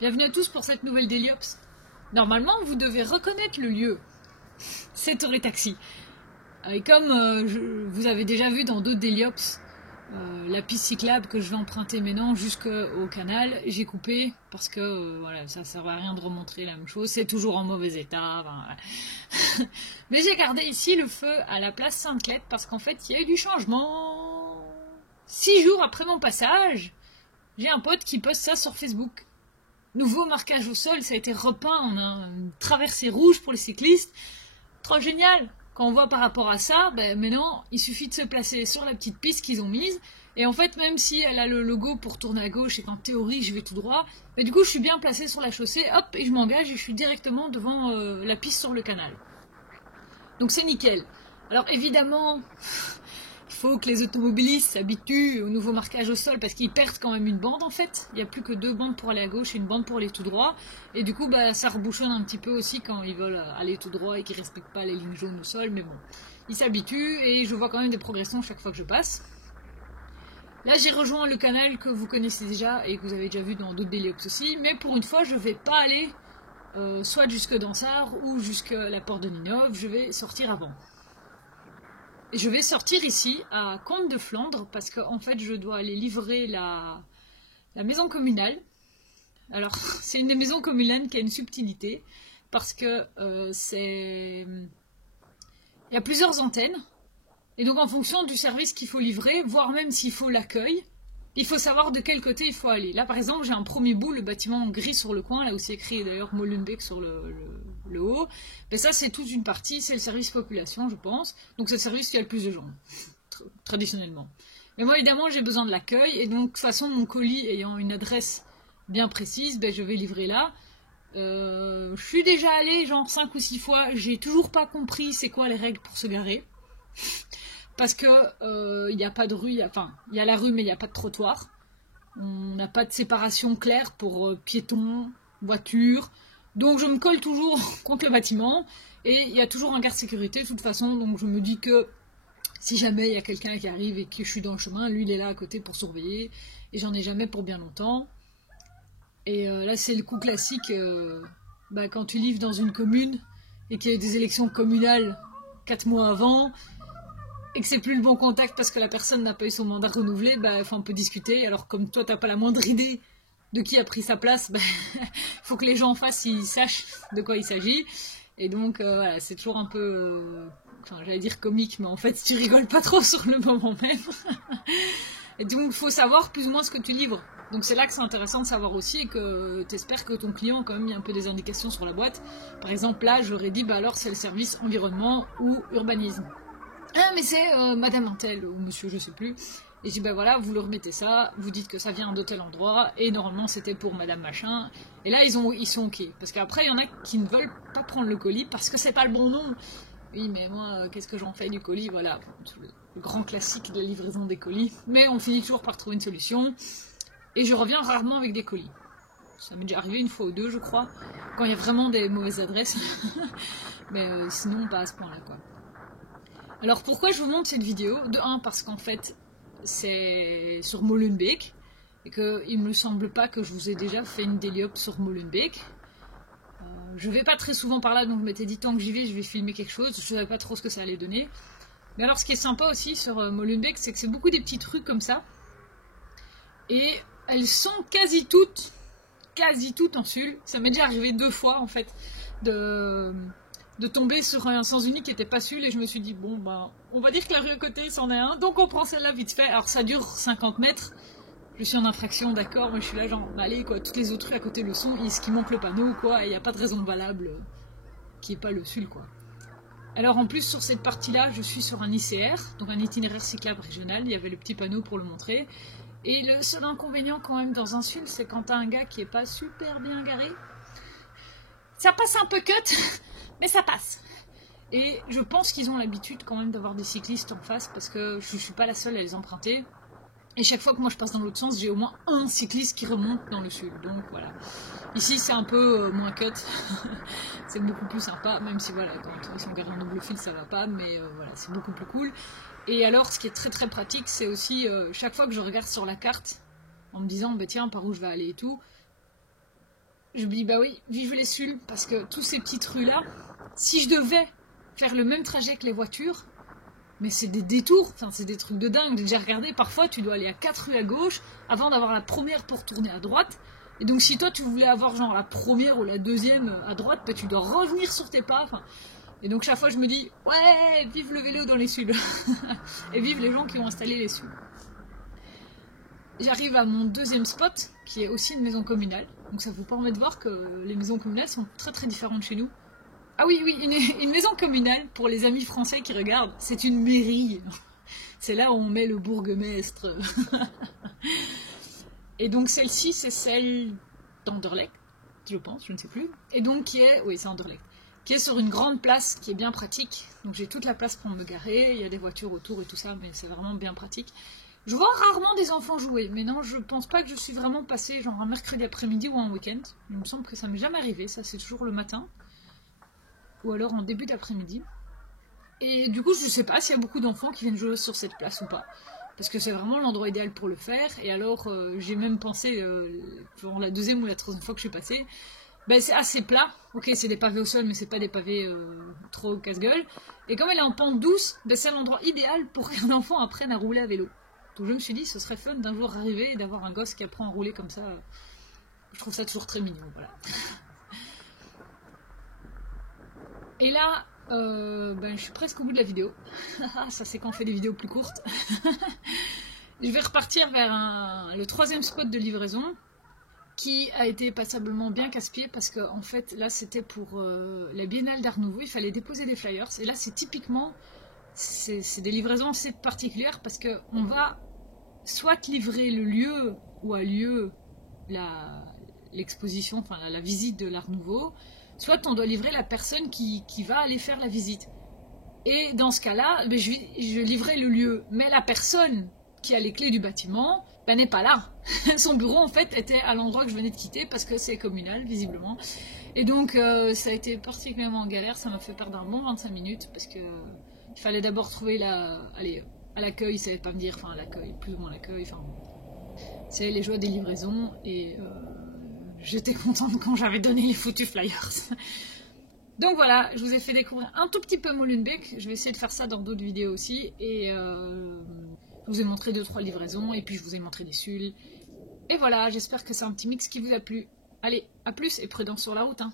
Bienvenue à tous pour cette nouvelle Deliops. Normalement, vous devez reconnaître le lieu. C'est Toré Taxi. Et comme vous avez déjà vu dans d'autres Deliops, la piste cyclable que je vais emprunter maintenant jusqu'au canal, j'ai coupé parce que voilà, ça ne sert à rien de remontrer la même chose. C'est toujours en mauvais état. Voilà. Mais j'ai gardé ici le feu à la place Sainte-Clette parce qu'en fait, il y a eu du changement. 6 jours après mon passage, j'ai un pote qui poste ça sur Facebook. Nouveau marquage au sol, ça a été repeint, on a une traversée rouge pour les cyclistes. Trop génial! Quand on voit par rapport à ça, maintenant, il suffit de se placer sur la petite piste qu'ils ont mise. Et en fait, même si elle a le logo pour tourner à gauche et qu'en théorie, je vais tout droit, du coup, je suis bien placée sur la chaussée, hop, et je m'engage et je suis directement devant la piste sur le canal. Donc c'est nickel. Alors évidemment, il faut que les automobilistes s'habituent au nouveau marquage au sol parce qu'ils perdent quand même une bande en fait. Il n'y a plus que 2 bandes pour aller à gauche et une bande pour aller tout droit. Et du coup, ça rebouchonne un petit peu aussi quand ils veulent aller tout droit et qu'ils ne respectent pas les lignes jaunes au sol. Mais bon, ils s'habituent et je vois quand même des progressions chaque fois que je passe. Là, j'ai rejoint le canal que vous connaissez déjà et que vous avez déjà vu dans d'autres Deliops aussi. Mais pour une fois, je ne vais pas aller soit jusque Dansard ou jusque la porte de Ninove. Je vais sortir avant. Et je vais sortir ici, à Comte de Flandre, parce qu'en fait, je dois aller livrer la maison communale. Alors, c'est une des maisons communales qui a une subtilité, parce que il y a plusieurs antennes, et donc en fonction du service qu'il faut livrer, voire même s'il faut l'accueil, il faut savoir de quel côté il faut aller. Là, par exemple, j'ai un premier bout, le bâtiment gris sur le coin, là où c'est écrit d'ailleurs Molenbeek sur le haut. Mais ça, c'est toute une partie, c'est le service population, je pense. Donc, c'est le service qui a le plus de gens, traditionnellement. Mais moi, évidemment, j'ai besoin de l'accueil. Et donc, de toute façon, mon colis ayant une adresse bien précise, je vais livrer là. Je suis déjà allée genre 5 ou 6 fois. J'ai toujours pas compris c'est quoi les règles pour se garer. Parce que il n'y a pas de rue, il y a la rue mais il n'y a pas de trottoir. On n'a pas de séparation claire pour piétons, voitures. Donc je me colle toujours contre le bâtiment et il y a toujours un garde sécurité de toute façon. Donc je me dis que si jamais il y a quelqu'un qui arrive et que je suis dans le chemin, lui il est là à côté pour surveiller et j'en ai jamais pour bien longtemps. Et là c'est le coup classique quand tu livres dans une commune et qu'il y a des élections communales 4 mois avant et que c'est plus le bon contact parce que la personne n'a pas eu son mandat renouvelé, on peut discuter. Alors comme toi t'as pas la moindre idée de qui a pris sa place, faut que les gens en face ils sachent de quoi il s'agit. Et donc voilà, c'est toujours un peu, j'allais dire comique, mais en fait tu rigoles pas trop sur le moment même. Et donc il faut savoir plus ou moins ce que tu livres. Donc c'est là que c'est intéressant de savoir aussi et que tu espères que ton client a quand même mis un peu des indications sur la boîte. Par exemple là j'aurais dit alors c'est le service environnement ou urbanisme. Ah mais c'est madame Intel ou monsieur je sais plus. Et je dis voilà, vous leur mettez ça, vous dites que ça vient de tel endroit, et normalement c'était pour madame machin. Et là ils sont ok. Parce qu'après il y en a qui ne veulent pas prendre le colis parce que c'est pas le bon nom. Oui mais moi qu'est-ce que j'en fais du colis, voilà. Le grand classique de la livraison des colis. Mais on finit toujours par trouver une solution. Et je reviens rarement avec des colis. Ça m'est déjà arrivé une fois ou deux je crois. Quand il y a vraiment des mauvaises adresses. Mais sinon pas à ce point là quoi. Alors pourquoi je vous montre cette vidéo? De 1 parce qu'en fait c'est sur Molenbeek et qu'il me semble pas que je vous ai déjà fait une Deliops sur Molenbeek. Je vais pas très souvent par là donc je m'étais dit tant que j'y vais je vais filmer quelque chose, je savais pas trop ce que ça allait donner. Mais alors ce qui est sympa aussi sur Molenbeek c'est que c'est beaucoup des petites rues comme ça et elles sont quasi toutes en sul. Ça m'est déjà arrivé 2 fois en fait de tomber sur un sens unique qui n'était pas sul et je me suis dit bon on va dire que la rue à côté c'en est un donc on prend celle-là vite fait. Alors ça dure 50 mètres, je suis en infraction d'accord mais je suis là genre allez quoi, toutes les autres rues à côté le sont, est-ce qu'il manque le panneau quoi, et il n'y a pas de raison valable qui n'est pas le sul quoi. Alors en plus sur cette partie là je suis sur un ICR, donc un itinéraire cyclable régional, il y avait le petit panneau pour le montrer. Et le seul inconvénient quand même dans un sul c'est quand t'as un gars qui est pas super bien garé, ça passe un peu cut mais ça passe. Et je pense qu'ils ont l'habitude quand même d'avoir des cyclistes en face parce que je ne suis pas la seule à les emprunter. Et chaque fois que moi je passe dans l'autre sens, j'ai au moins un cycliste qui remonte dans le sud. Donc voilà. Ici c'est un peu moins cut. C'est beaucoup plus sympa, même si voilà, quand ils sont garés en double fil ça va pas, mais voilà, c'est beaucoup plus cool. Et alors ce qui est très très pratique, c'est aussi chaque fois que je regarde sur la carte en me disant tiens par où je vais aller et tout, je me dis, bah oui, vive les Sulles, parce que tous ces petites rues-là, si je devais faire le même trajet que les voitures, mais c'est des détours, enfin c'est des trucs de dingue. J'ai déjà regardé, parfois tu dois aller à 4 rues à gauche avant d'avoir la première pour tourner à droite. Et donc si toi tu voulais avoir genre la première ou la deuxième à droite, bah, tu dois revenir sur tes pas. Enfin, et donc chaque fois je me dis, ouais, vive le vélo dans les Sulles. Et vive les gens qui ont installé les Sulles. J'arrive à mon deuxième spot, qui est aussi une maison communale. Donc ça vous permet de voir que les maisons communales sont très très différentes chez nous. Ah oui, oui, une maison communale, pour les amis français qui regardent, c'est une mairie. C'est là où on met le bourgmestre. Et donc celle-ci, c'est celle d'Anderlecht, je pense, je ne sais plus. Et donc qui est, oui c'est Anderlecht, qui est sur une grande place qui est bien pratique. Donc j'ai toute la place pour me garer, il y a des voitures autour et tout ça, mais c'est vraiment bien pratique. Je vois rarement des enfants jouer, mais non, je pense pas que je suis vraiment passée genre un mercredi après-midi ou un week-end. Il me semble que ça m'est jamais arrivé, ça c'est toujours le matin. Ou alors en début d'après-midi. Et du coup, je ne sais pas s'il y a beaucoup d'enfants qui viennent jouer sur cette place ou pas. Parce que c'est vraiment l'endroit idéal pour le faire. Et alors, j'ai même pensé, pour la deuxième ou la troisième fois que je suis passée, ben, c'est assez plat. Ok, c'est des pavés au sol, mais c'est pas des pavés trop casse-gueule. Et comme elle est en pente douce, ben, c'est l'endroit idéal pour qu'un enfant apprenne à rouler à vélo. Donc je me suis dit, ce serait fun d'un jour arriver et d'avoir un gosse qui apprend à rouler comme ça. Je trouve ça toujours très mignon, voilà. Et là, ben, je suis presque au bout de la vidéo. Ça c'est quand on fait des vidéos plus courtes. Je vais repartir vers le troisième spot de livraison qui a été passablement bien casse-pied parce que en fait là c'était pour la Biennale d'Art Nouveau, il fallait déposer des flyers et là c'est typiquement c'est des livraisons assez particulières parce que on va soit livrer le lieu où a lieu l'exposition, enfin la visite de l'Art Nouveau, soit on doit livrer la personne qui va aller faire la visite. Et dans ce cas-là, ben, je livrais le lieu, mais la personne qui a les clés du bâtiment ben, n'est pas là. Son bureau en fait était à l'endroit que je venais de quitter parce que c'est communal visiblement. Et donc ça a été particulièrement en galère, ça m'a fait perdre un bon 25 minutes parce que il fallait d'abord trouver à l'accueil, ça ne savait pas me dire, enfin à l'accueil, plus ou moins l'accueil, enfin c'est les joies des livraisons et j'étais contente quand j'avais donné les foutus flyers. Donc voilà, je vous ai fait découvrir un tout petit peu Molenbeek. Je vais essayer de faire ça dans d'autres vidéos aussi. Et je vous ai montré 2-3 livraisons. Et puis je vous ai montré des Sulles. Et voilà, j'espère que c'est un petit mix qui vous a plu. Allez, à plus et prudence sur la route. Hein.